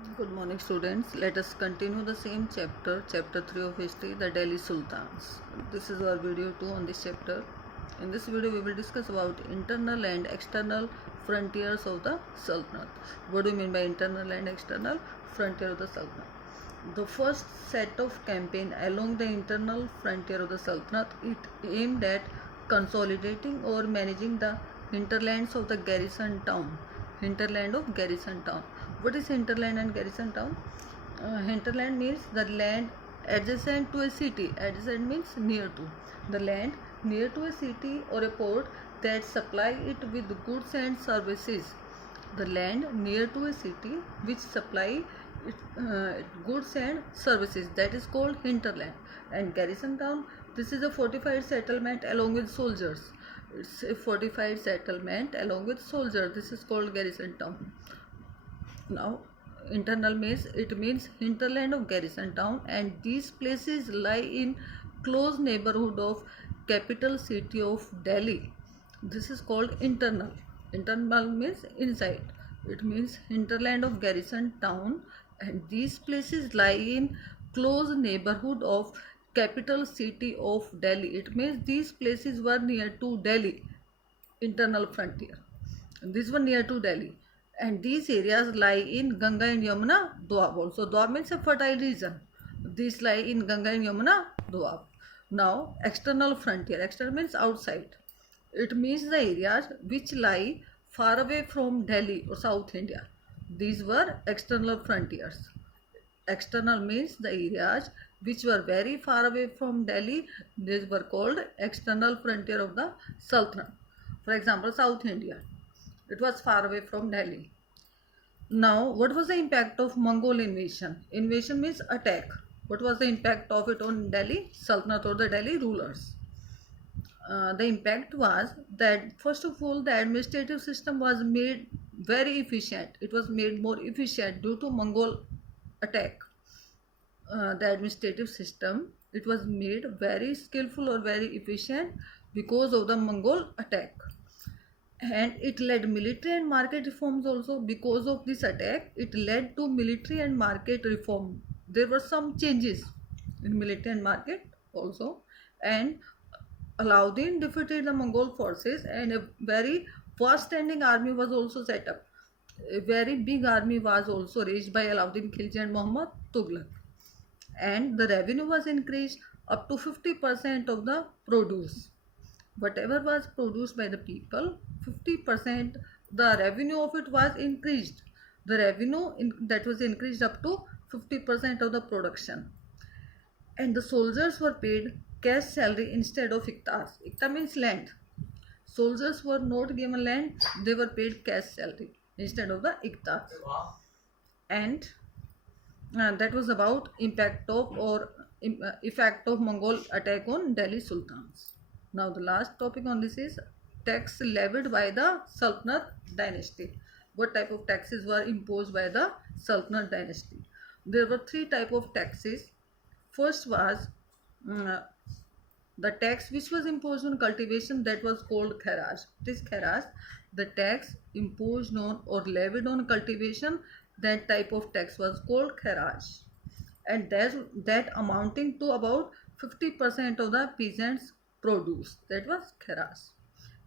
Good morning, students. Let us continue the same chapter, chapter 3 of history, the Delhi Sultans. This is our video 2 on this chapter. In this video, we will discuss about internal and external frontiers of the Sultanate. What do you mean by internal and external frontier of the Sultanate? The first set of campaign along the internal frontier of the Sultanate, it aimed at consolidating or managing the hinterlands of the garrison town. Hinterland of garrison town. What is hinterland and garrison town? Hinterland means the land adjacent to a city. Adjacent means near to. The land near to a city or a port that supply it with goods and services. The land near to a city which supply it, goods and services, that is called hinterland. And garrison town, this is a fortified settlement along with soldiers. It's a fortified settlement along with soldiers. This is called garrison town. Now, internal means it means hinterland of garrison town, and these places lie in close neighborhood of capital city of Delhi. This is called internal. Internal means inside. It means hinterland of garrison town, and these places lie in close neighborhood of capital city of Delhi. It means these places were near to Delhi, internal frontier. These were near to Delhi, and these areas lie in Ganga and Yamuna Doab. Also, Doab means a fertile region. These lie in Ganga and Yamuna Doab. Now, external frontier. External means outside. It means the areas which lie far away from Delhi or South India. These were external frontiers. External means the areas which were very far away from Delhi. These were called external frontier of the Sultanate. For example, South India. It was far away from Delhi. Now, what was the impact of Mongol invasion? Invasion means attack. What was the impact of it on Delhi Sultanate or the Delhi rulers? The impact was that first of all the administrative system was made very efficient. It was made more efficient due to Mongol attack. The administrative system, it was made very skillful or very efficient because of the Mongol attack. And it led military and market reforms also. Because of this attack, it led to military and market reform. There were some changes in military and market also, and Alauddin defeated the Mongol forces, and a very vast standing army was also set up. A very big army was also raised by Alauddin Khilji and Muhammad Tughlaq, and the revenue was increased up to 50% of the produce. Whatever was produced by the people, 50% the revenue of it was increased. The revenue that was increased up to 50% of the production. And the soldiers were paid cash salary instead of iqtas. Iqta means land. Soldiers were not given land, they were paid cash salary instead of the iqtas. And that was about impact of or effect of Mongol attack on Delhi Sultans. Now the last topic on this is tax levied by the Sultanate dynasty. What type of taxes were imposed by the Sultanate dynasty? There were three type of taxes. First was the tax which was imposed on cultivation, that was called kharaj. This kharaj, the tax imposed on or levied on cultivation, that type of tax was called kharaj, and that amounting to about 50% of the peasants' produce, that was kharaj.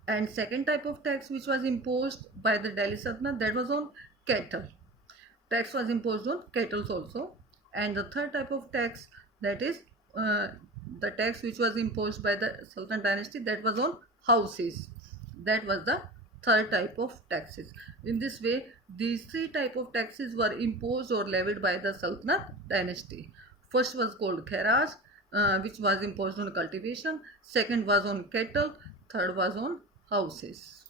And second type of tax which was imposed by the Delhi Sultanate, that was on cattle. Tax was imposed on cattle also. And the third type of tax, that is the tax which was imposed by the Sultan dynasty, that was on houses. That was the third type of taxes. In this way, these three type of taxes were imposed or levied by the Sultanate dynasty. First was called kharaj, which was imposed on cultivation. Second was on cattle. Third was on houses.